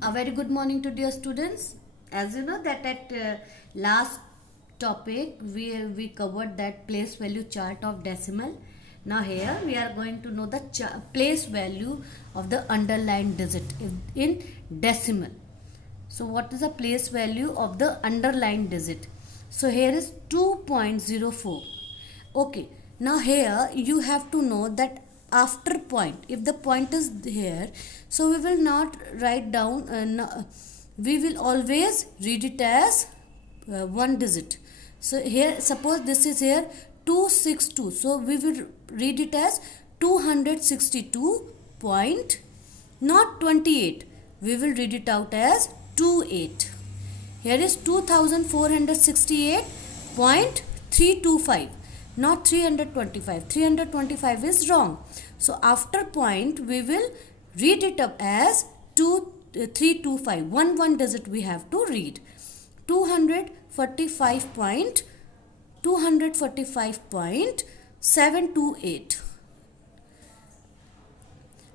A very good morning to dear students. As you know that at last topic we covered that place value chart of decimal. Now here we are going to know the place value of the underlined digit in decimal. So what is the place value of the underlined digit? So here is 2.04. Okay, now here you have to know that after point, if the point is here, so we will not write down, we will always read it as one digit. So here, suppose this is here 262, so we will read it as 262 point, not 28. We will read it out as 28. Here is 2468.325, not 325. 325 is wrong. So after point we will read it up as 325. One digit we have to read. 245.728.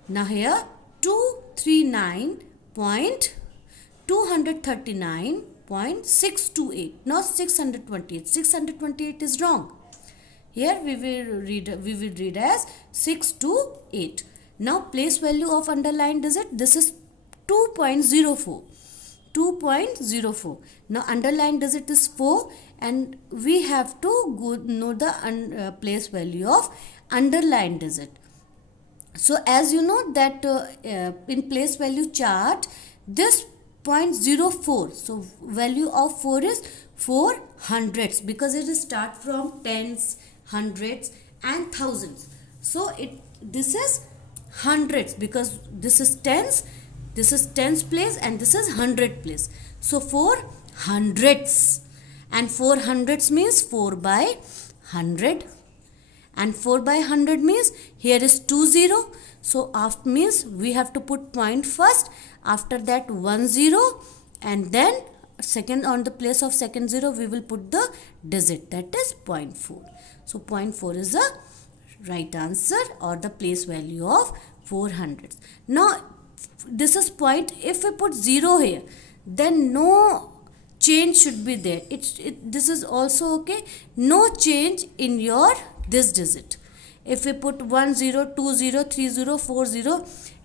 Now here 239.239.628, not 628. 628 is wrong. Here we will read as 628. Now place value of underlined digit, this is 2.04. 2.04. Now underlined digit is 4 and we have to know the place value of underlined digit. So as you know that in place value chart, this 0.04, so value of 4 is 4 hundredths, because it is start from tens, hundreds and thousands. So this is hundreds, because this is tens place and this is hundred place. So 4 hundredths, and 4 hundredths means 4 by 100, and 4 by 100 means here is 20. So after means we have to put point first, after that 10, and then second, on the place of second 0 we will put the digit, that is 0.4. So 0.4 is the right answer, or the place value of 400. Now this is point. If we put 0 here, then no change should be there. This is also okay. No change in your this digit. If we put 10, 20, 30, 40,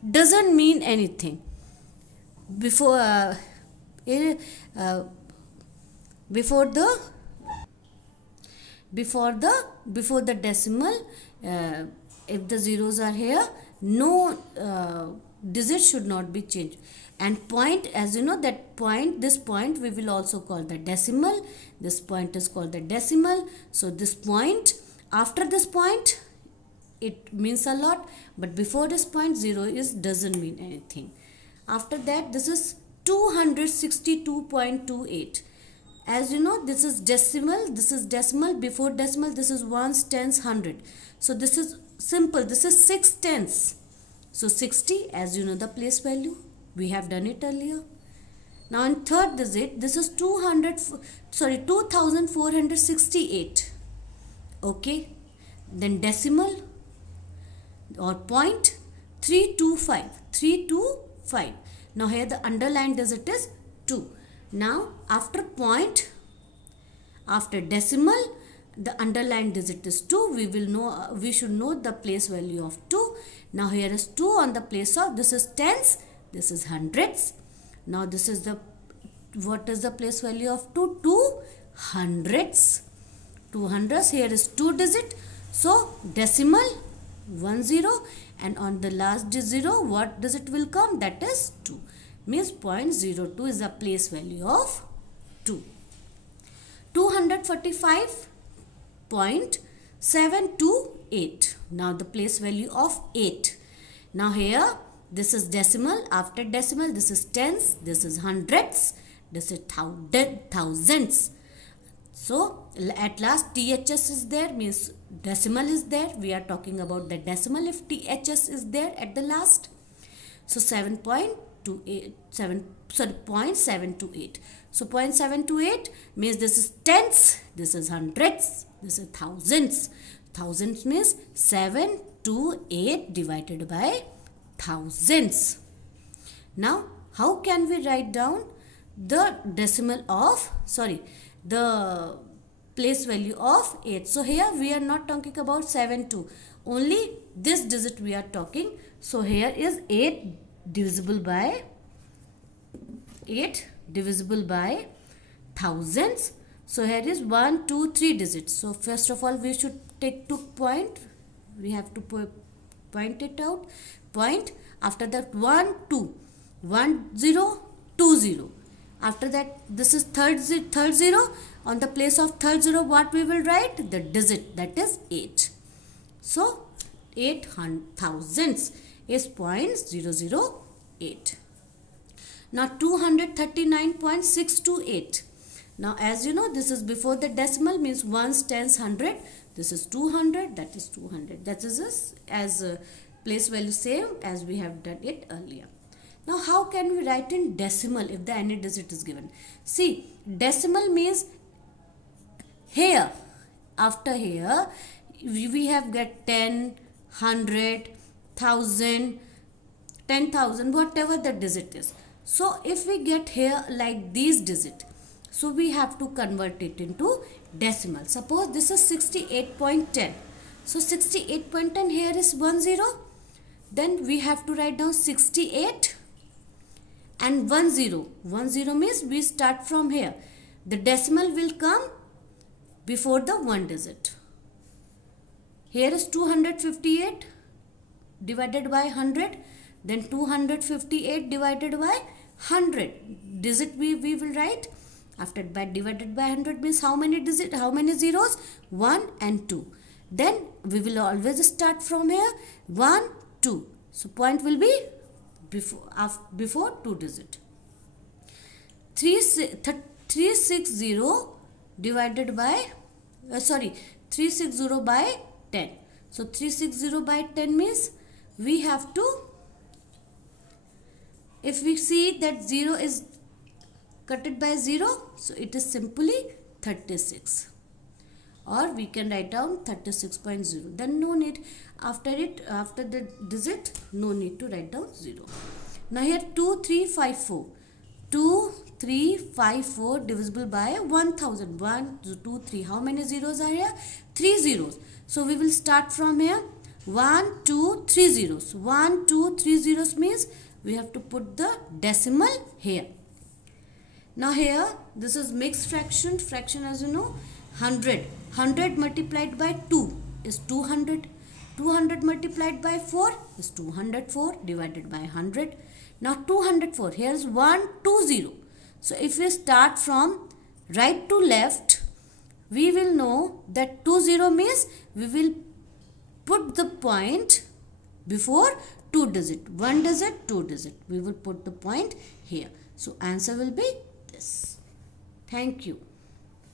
doesn't mean anything. Before the decimal, if the zeros are here, no digit should not be changed. And point, as you know that point, this point we will also call the decimal. This point is called the decimal. So this point, after this point it means a lot, but before this point 0 doesn't mean anything. After that, this is 262.28. As you know, this is decimal, before decimal this is ones, tens, hundred. So this is simple, this is 6 tenths. So 60, as you know the place value, we have done it earlier. Now in third digit, this is 2468. Okay, then decimal or point, 325. Now here the underlined digit is 2. Now after point, after decimal, the underlined digit is 2. We should know the place value of 2. Now here is 2 on the place of, this is tens, this is hundreds. Now this is the, what is the place value of 2? 2 hundredths. 2 hundredths, here is 2 digit. So decimal 10, and on the last 0 what digit will come, that is 2, means 0.02 is the place value of 2. 245.728. Now the place value of 8. Now here this is decimal, after decimal this is tens, this is hundreds, this is thousands. So at last THS is there, means decimal is there. We are talking about the decimal if THS is there at the last. So 0.728. So 0.728 means this is tens, this is hundreds, this is thousands. Thousands means 7 to 8 divided by thousands. Now how can we write down the decimal of, the place value of 8? So here we are not talking about 7 2, only this digit we are talking. So here is 8 divisible by thousands. So here is 1 2 3 digits. So first of all we should take to point, we have to point it out, point. After that 1 2 1 0 2 0. After that this is third zero. On the place of third zero what we will write? The digit, that is 8. So 8 thousands is 0.008. Now 239.628. Now as you know, this is before the decimal, means ones, tens, hundred. This is 200, that is 200. That is as place value same as we have done it earlier. Now how can we write in decimal if the any digit is given? See, decimal means here, after here we have got 10, 100, 1000, 10,000, whatever the digit is. So if we get here like these digit, so we have to convert it into decimal. Suppose this is 68.10. So 68.10, here is 10. Then we have to write down 68 and 10. 10 means we start from here. The decimal will come before the one digit. Here is 258 divided by 100. Then 258 divided by 100. Digit we will write. After that divided by 100 means how many zeros? 1 and 2. Then we will always start from here. 1, 2. So point will be before 2 digit. 360 divided by 360 by 10. So 360 by 10 means we have to, if we see that 0 is cutted by 0, so it is simply 36, or we can write down 36.0. Then no need, after the digit, no need to write down 0. Now here 2354. 2354 divisible by 1000. 1, 2, 3. How many zeros are here? 3 zeros. So we will start from here. 1, 2, 3 zeros. 1, 2, 3 zeros means we have to put the decimal here. Now here this is mixed fraction. Fraction, as you know, 100. 100 multiplied by 2 is 200. 200 multiplied by 4 is 204 divided by 100. Now 204. Here is 120. So if we start from right to left, we will know that 20 means we will put the point before 2 digit. 1 digit, 2 digit. We will put the point here. So answer will be this. Thank you.